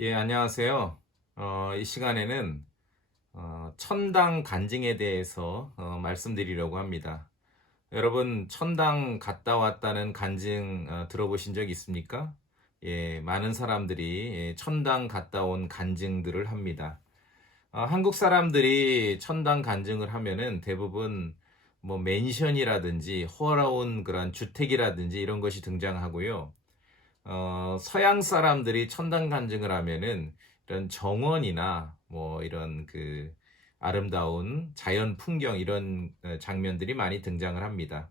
예, 안녕하세요. 이 시간에는 천당 간증에 대해서 말씀드리려고 합니다. 여러분, 천당 갔다 왔다는 간증 들어보신 적 있습니까? 예, 많은 사람들이 천당 갔다 온 간증들을 합니다. 한국 사람들이 천당 간증을 하면은 대부분 뭐 맨션이라든지 호화로운 그런 주택이라든지 이런 것이 등장하고요. 서양 사람들이 천당 간증을 하면은 이런 정원이나 뭐 이런 그 아름다운 자연 풍경 이런 장면들이 많이 등장을 합니다.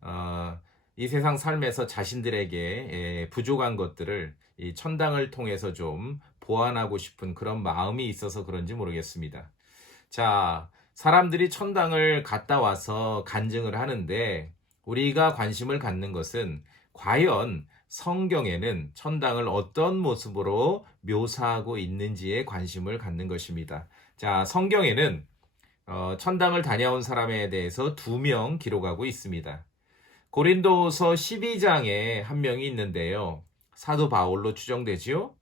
어, 이 세상 삶에서 자신들에게 부족한 것들을 이 천당을 통해서 좀 보완하고 싶은 그런 마음이 있어서 그런지 모르겠습니다. 자, 사람들이 천당을 갔다 와서 간증을 하는데 우리가 관심을 갖는 것은 과연 성경에는 천당을 어떤 모습으로 묘사하고 있는지에 관심을 갖는 것입니다. 자, 성경에는 천당을 다녀온 사람에 대해서 2명 기록하고 있습니다. 고린도서 12장에 한 명이 있는데요. 사도 바울로 추정되지요.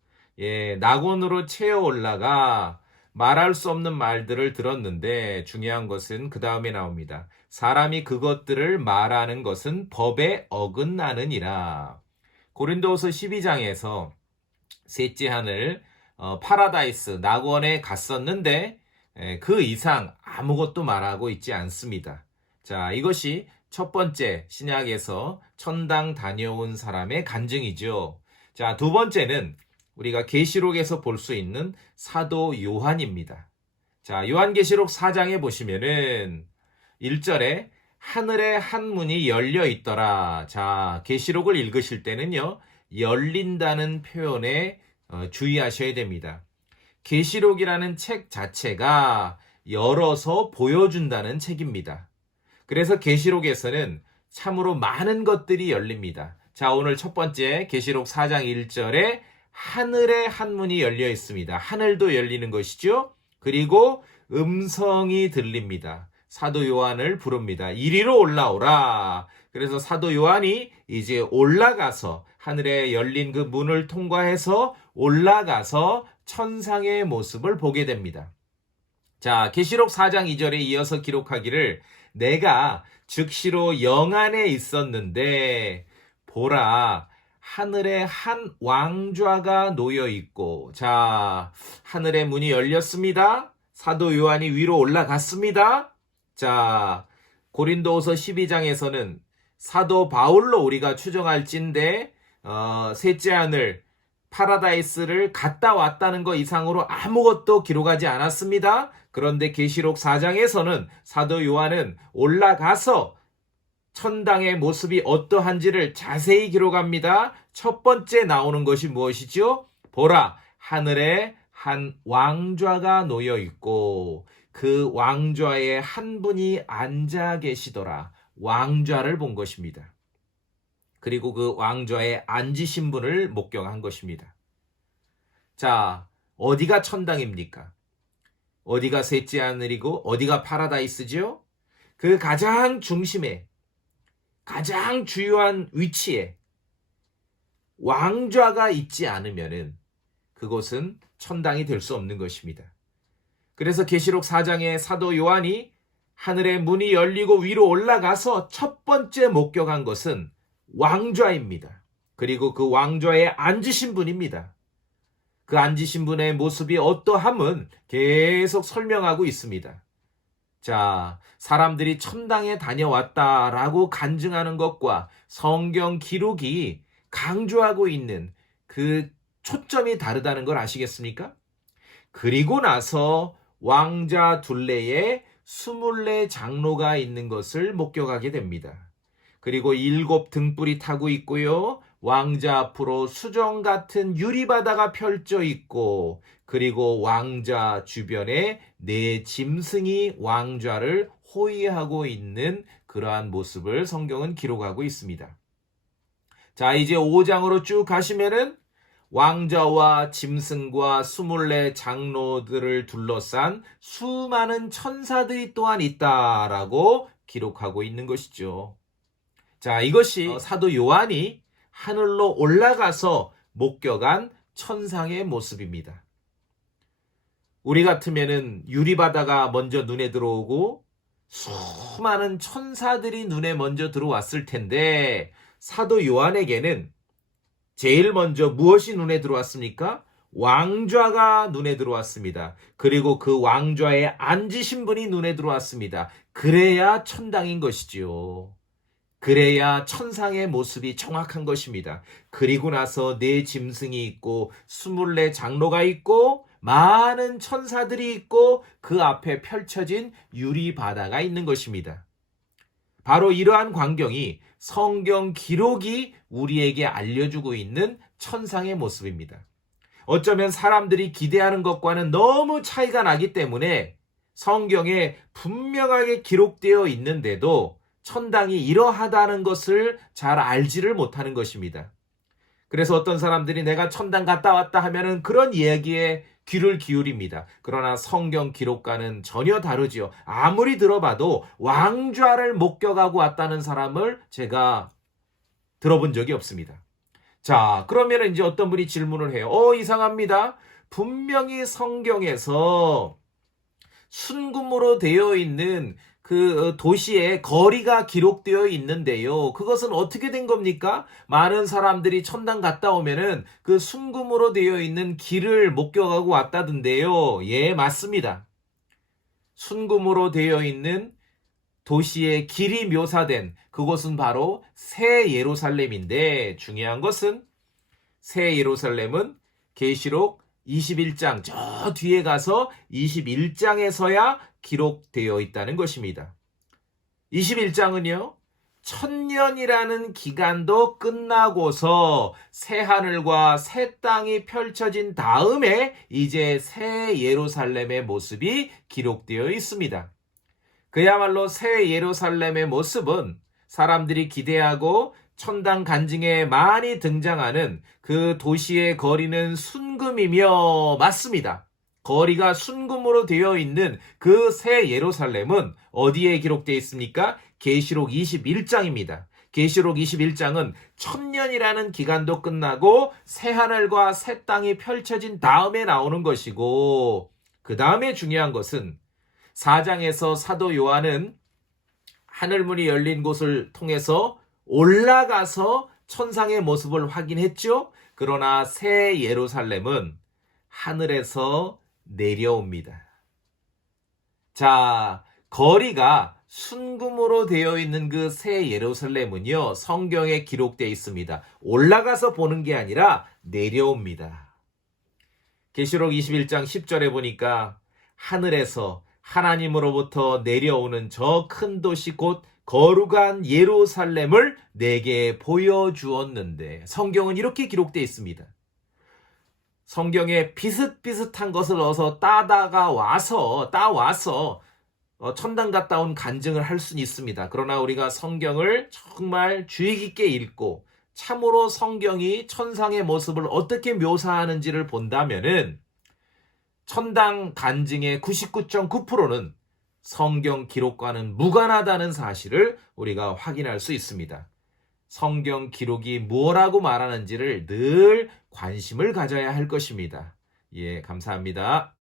예, 낙원으로 채어 올라가 말할 수 없는 말들을 들었는데 중요한 것은 그 다음에 나옵니다. 사람이 그것들을 말하는 것은 법에 어긋나느니라. 고린도서 12장에서 셋째 하늘 파라다이스 낙원에 갔었는데 그 이상 아무것도 말하고 있지 않습니다. 자, 이것이 첫 번째 신약에서 천당 다녀온 사람의 간증이죠. 자, 두 번째는 우리가 계시록에서 볼 수 있는 사도 요한입니다. 자, 요한계시록 4장에 보시면은 1절에 하늘에 한 문이 열려 있더라. 자, 계시록을 읽으실 때는요. 열린다는 표현에 주의하셔야 됩니다. 계시록이라는 책 자체가 열어서 보여준다는 책입니다. 그래서 계시록에서는 참으로 많은 것들이 열립니다. 자, 오늘 첫 번째 계시록 4장 1절에 하늘에 한 문이 열려 있습니다. 하늘도 열리는 것이죠. 그리고 음성이 들립니다. 사도 요한을 부릅니다. 이리로 올라오라. 그래서 사도 요한이 이제 올라가서 하늘에 열린 그 문을 통과해서 올라가서 천상의 모습을 보게 됩니다. 자, 계시록 4장 2절에 이어서 기록하기를 내가 즉시로 영안에 있었는데 보라 하늘에 한 왕좌가 놓여 있고 자, 하늘의 문이 열렸습니다. 사도 요한이 위로 올라갔습니다. 자, 고린도후서 12장에서는 사도 바울로 우리가 추정할진데 셋째 하늘 파라다이스를 갔다 왔다는 것 이상으로 아무것도 기록하지 않았습니다. 그런데 계시록 4장에서는 사도 요한은 올라가서 천당의 모습이 어떠한지를 자세히 기록합니다. 첫 번째 나오는 것이 무엇이죠? 보라, 하늘에 한 왕좌가 놓여 있고 그 왕좌에 한 분이 앉아 계시더라. 왕좌를 본 것입니다. 그리고 그 왕좌에 앉으신 분을 목격한 것입니다. 자, 어디가 천당입니까? 어디가 셋째 하늘이고 어디가 파라다이스지요? 그 가장 중심에 가장 주요한 위치에 왕좌가 있지 않으면은 그곳은 천당이 될 수 없는 것입니다. 그래서 계시록 4장에 사도 요한이 하늘의 문이 열리고 위로 올라가서 첫 번째 목격한 것은 왕좌입니다. 그리고 그 왕좌에 앉으신 분입니다. 그 앉으신 분의 모습이 어떠함은 계속 설명하고 있습니다. 자, 사람들이 천당에 다녀왔다라고 간증하는 것과 성경 기록이 강조하고 있는 그 초점이 다르다는 걸 아시겠습니까? 그리고 나서 왕자 둘레에 24 장로가 있는 것을 목격하게 됩니다. 그리고 7 등불이 타고 있고요. 왕자 앞으로 수정 같은 유리바다가 펼쳐 있고 그리고 왕자 주변에 4 짐승이 왕좌를 호위하고 있는 그러한 모습을 성경은 기록하고 있습니다. 자, 이제 5장으로 쭉 가시면은 왕자와 짐승과 24 장로들을 둘러싼 수많은 천사들이 또한 있다라고 기록하고 있는 것이죠. 자, 이것이 사도 요한이 하늘로 올라가서 목격한 천상의 모습입니다. 우리 같으면은 유리바다가 먼저 눈에 들어오고 수많은 천사들이 눈에 먼저 들어왔을 텐데 사도 요한에게는 제일 먼저 무엇이 눈에 들어왔습니까? 왕좌가 눈에 들어왔습니다. 그리고 그 왕좌에 앉으신 분이 눈에 들어왔습니다. 그래야 천당인 것이지요. 그래야 천상의 모습이 정확한 것입니다. 그리고 나서 네 짐승이 있고 24 장로가 있고 많은 천사들이 있고 그 앞에 펼쳐진 유리바다가 있는 것입니다. 바로 이러한 광경이 성경 기록이 우리에게 알려주고 있는 천상의 모습입니다. 어쩌면 사람들이 기대하는 것과는 너무 차이가 나기 때문에 성경에 분명하게 기록되어 있는데도 천당이 이러하다는 것을 잘 알지를 못하는 것입니다. 그래서 어떤 사람들이 내가 천당 갔다 왔다 하면은 그런 이야기에 귀를 기울입니다. 그러나 성경 기록과는 전혀 다르지요. 아무리 들어봐도 왕좌를 목격하고 왔다는 사람을 제가 들어본 적이 없습니다. 자, 그러면 이제 어떤 분이 질문을 해요. 이상합니다. 분명히 성경에서 순금으로 되어 있는 그 도시의 거리가 기록되어 있는데요. 그것은 어떻게 된 겁니까? 많은 사람들이 천당 갔다 오면은 그 순금으로 되어 있는 길을 목격하고 왔다던데요. 예, 맞습니다. 순금으로 되어 있는 도시의 길이 묘사된 그곳은 바로 새 예루살렘인데 중요한 것은 새 예루살렘은 계시록 21장 저 뒤에 가서 21장에서야 기록되어 있다는 것입니다. 21장은요. 1000년이라는 기간도 끝나고서 새 하늘과 새 땅이 펼쳐진 다음에 이제 새 예루살렘의 모습이 기록되어 있습니다. 그야말로 새 예루살렘의 모습은 사람들이 기대하고 천당 간증에 많이 등장하는 그 도시의 거리는 순금이며 맞습니다. 거리가 순금으로 되어 있는 그 새 예루살렘은 어디에 기록되어 있습니까? 계시록 21장입니다. 계시록 21장은 1000년이라는 기간도 끝나고 새하늘과 새 땅이 펼쳐진 다음에 나오는 것이고 그 다음에 중요한 것은 4장에서 사도 요한은 하늘문이 열린 곳을 통해서 올라가서 천상의 모습을 확인했죠. 그러나 새 예루살렘은 하늘에서 내려옵니다. 자, 거리가 순금으로 되어 있는 그 새 예루살렘은요, 성경에 기록되어 있습니다. 올라가서 보는 게 아니라 내려옵니다. 계시록 21장 10절에 보니까 하늘에서 하나님으로부터 내려오는 저 큰 도시 곧 거룩한 예루살렘을 내게 보여주었는데 성경은 이렇게 기록되어 있습니다. 성경에 비슷비슷한 것을 넣어서 따와서 천당 갔다 온 간증을 할 수는 있습니다. 그러나 우리가 성경을 정말 주의 깊게 읽고 참으로 성경이 천상의 모습을 어떻게 묘사하는지를 본다면은 천당 간증의 99.9%는 성경 기록과는 무관하다는 사실을 우리가 확인할 수 있습니다. 성경 기록이 뭐라고 말하는지를 늘 관심을 가져야 할 것입니다. 예, 감사합니다.